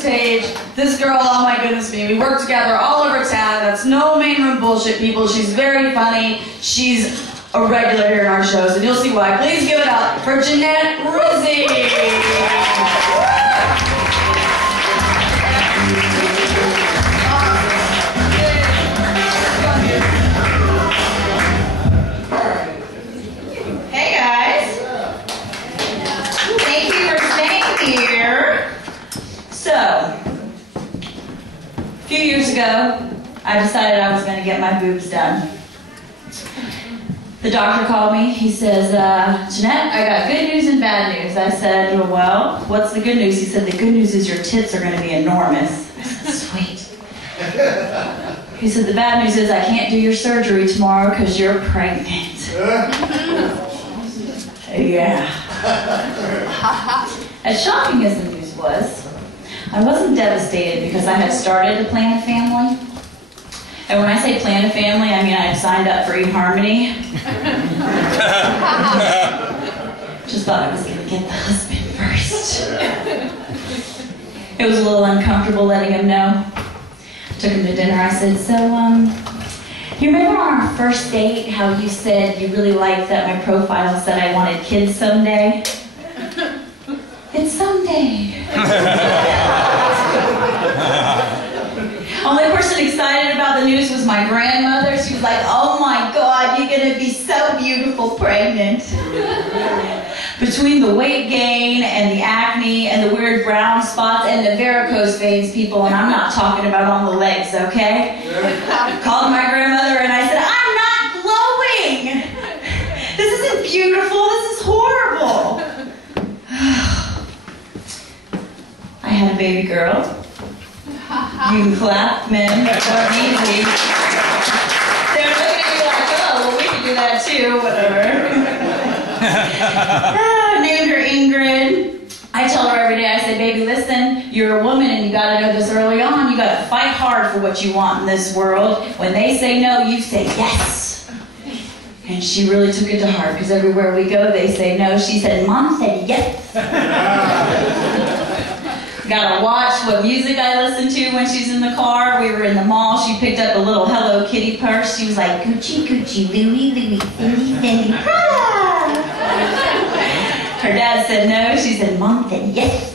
stage. This girl, oh my goodness me, we work together all over town. That's no main room bullshit, people. She's very funny. She's a regular here in our shows, and you'll see why. Please give it up for Jeannette Rizzi. Hey guys. Thank you for staying here. So, a few years ago, I decided I was going to get my boobs done. The doctor called me. He says, Jeannette, I got good news and bad news. I said, well, what's the good news? He said, the good news is your tits are going to be enormous. I said, sweet. He said, the bad news is I can't do your surgery tomorrow because you're pregnant. Yeah. As shocking as the news was, I wasn't devastated because I had started to plan a family. And when I say plan a family, I mean I had signed up for eHarmony. Just thought I was going to get the husband first. It was a little uncomfortable letting him know. Took him to dinner. I said, so, you remember on our first date how you said you really liked that my profile said I wanted kids someday? It's someday. Only person excited about the news was my grandmother. She was like, oh my God, you're going to be so beautiful pregnant. Between the weight gain and the acne and the weird brown spots and the varicose veins, people, and I'm not talking about on the legs, okay? Called my grandmother and I said, I'm not glowing. This isn't beautiful. This is horrible. I had a baby girl. You can clap, men. That's not easy. They're looking at me like, oh, well, we can do that too, whatever. Named her Ingrid. I tell her every day, I say, baby, listen, you're a woman and you got to know this early on. You got to fight hard for what you want in this world. When they say no, you say yes. And she really took it to heart because everywhere we go, they say no. She said, Mom said yes. Gotta watch what music I listen to when she's in the car. We were in the mall. She picked up a little Hello Kitty purse. She was like, Gucci, Gucci, Louis, Louis, Fendi, Fendi. Ah! Her dad said no. She said, Mom said yes.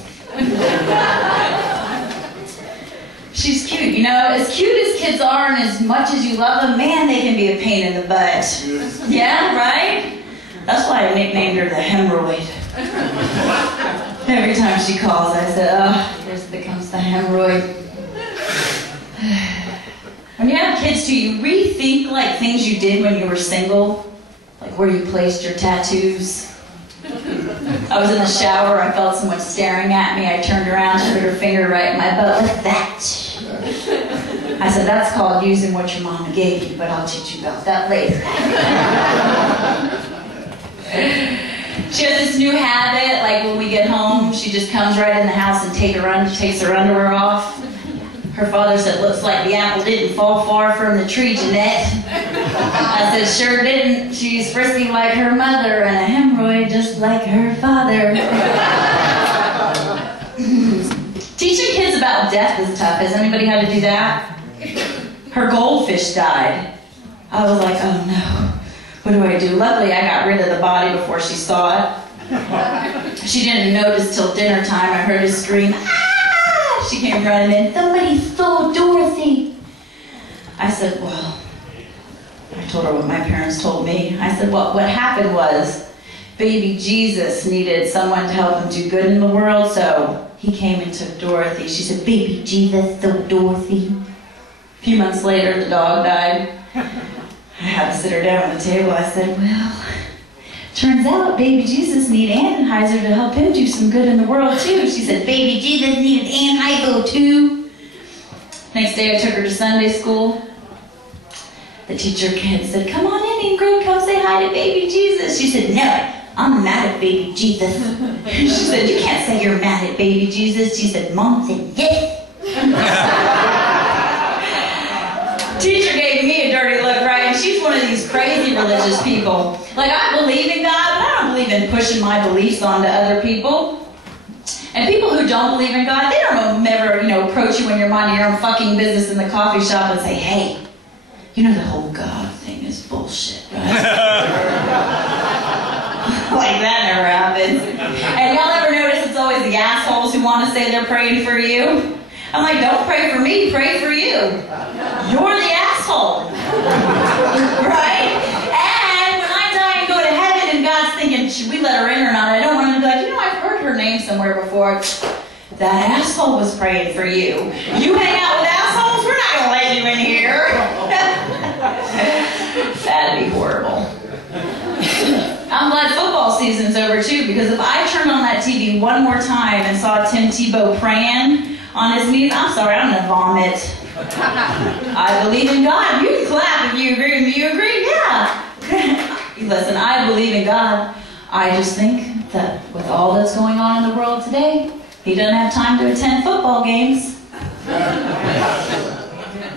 She's cute. You know, as cute as kids are and as much as you love them, man, they can be a pain in the butt. Yeah, right? That's why I nicknamed her the hemorrhoid. Every time she calls, I said, oh, here comes the hemorrhoid. When you have kids too, you rethink like things you did when you were single, like where you placed your tattoos. I was in the shower, I felt someone staring at me. I turned around, she put her finger right in my butt. What's that? I said, that's called using what your mama gave you, but I'll teach you about that later. She has this new habit, like when we get home, she just comes right in the house and takes her underwear off. Her father said, looks like the apple didn't fall far from the tree, Jeannette. I said, sure didn't. She's frisky like her mother and a hemorrhoid just like her father. Teaching kids about death is tough. Has anybody had to do that? Her goldfish died. I was like, oh no. What do I do? Luckily, I got rid of the body before she saw it. She didn't notice till dinner time. I heard her scream, ah! She came running in. Somebody stole Dorothy. I said, well, I told her what my parents told me. I said, well, what happened was baby Jesus needed someone to help him do good in the world, so he came and took Dorothy. She said, baby Jesus stole Dorothy. A few months later, the dog died. I had to sit her down at the table. I said, well, turns out baby Jesus needed Anheuser to help him do some good in the world too. She said, baby Jesus needed Anheuser too. Next day I took her to Sunday school. The teacher kid said, come on in, Ingrid, come say hi to baby Jesus. She said, no, I'm mad at baby Jesus. She said, you can't say you're mad at baby Jesus. She said, Mom said yes. Teacher gave me a dirty look, right? And she's one of these crazy religious people. Like, I believe in God, but I don't believe in pushing my beliefs onto other people. And people who don't believe in God, they don't never approach you when you're minding your own fucking business in the coffee shop and say, hey, you know the whole God thing is bullshit, right? Like that never happens. And y'all ever notice it's always the assholes who want to say they're praying for you? I'm like, don't pray for me, pray for you. You're the asshole. Right? And when I die and go to heaven and God's thinking, should we let her in or not? I don't want him to be like, you know, I've heard her name somewhere before. That asshole was praying for you. You hang out with assholes? We're not going to let you in here. That'd be horrible. I'm glad football season's over too, because if I turned on that TV one more time and saw Tim Tebow praying on his knees, I'm sorry, I'm gonna vomit. I believe in God. You can clap if you agree with me. You agree? Yeah. Listen, I believe in God. I just think that with all that's going on in the world today, he doesn't have time to attend football games.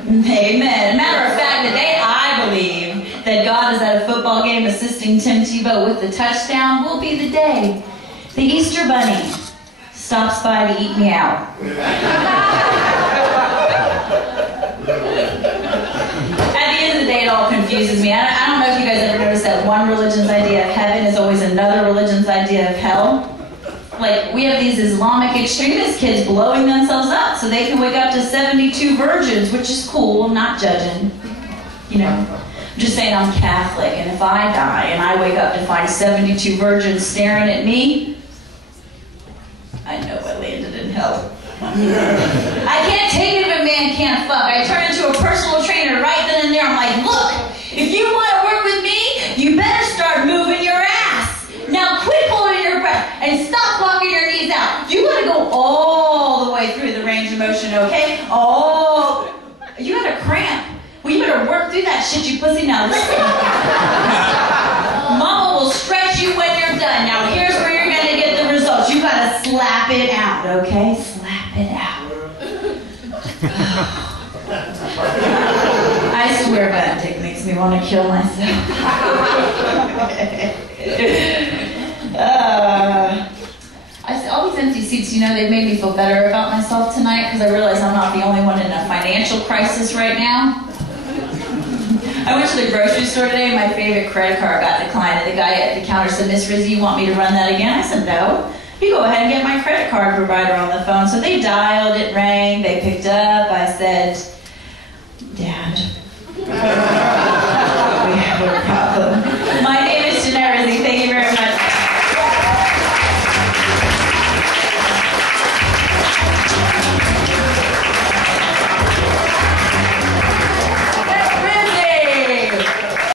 Amen. Matter of fact, today I believe that God is at a football game assisting Tim Tebow with the touchdown will be the day the Easter Bunny stops by to eat me out. At the end of the day, it all confuses me. I don't know if you guys ever noticed that one religion's idea of heaven is always another religion's idea of hell. Like, we have these Islamic extremist kids blowing themselves up so they can wake up to 72 virgins, which is cool. I'm not judging. You know, I'm just saying I'm Catholic, and if I die and I wake up to find 72 virgins staring at me, I know I landed in hell. I can't take it if a man can't fuck. I turn into a personal trainer right then and there. I'm like, look, if you want to work with me, you better start moving your ass. Now quit holding your breath and stop walking your knees out. You gotta go all the way through the range of motion, okay? Oh, you got a cramp. Well, you better work through that shit, you pussy. Now listen. Mama will stretch you when you're done. Now here's where you're gonna get the results. You gotta slap it out, okay? Slap it out. I swear that dick makes me want to kill myself. I see all these empty seats, you know, they've made me feel better about myself tonight because I realize I'm not the only one in a financial crisis right now. I went to the grocery store today and my favorite credit card got declined. And the guy at the counter said, Miss Rizzi, you want me to run that again? I said, no. You go ahead and get my credit card provider on the phone. So they dialed, it rang, they picked up. I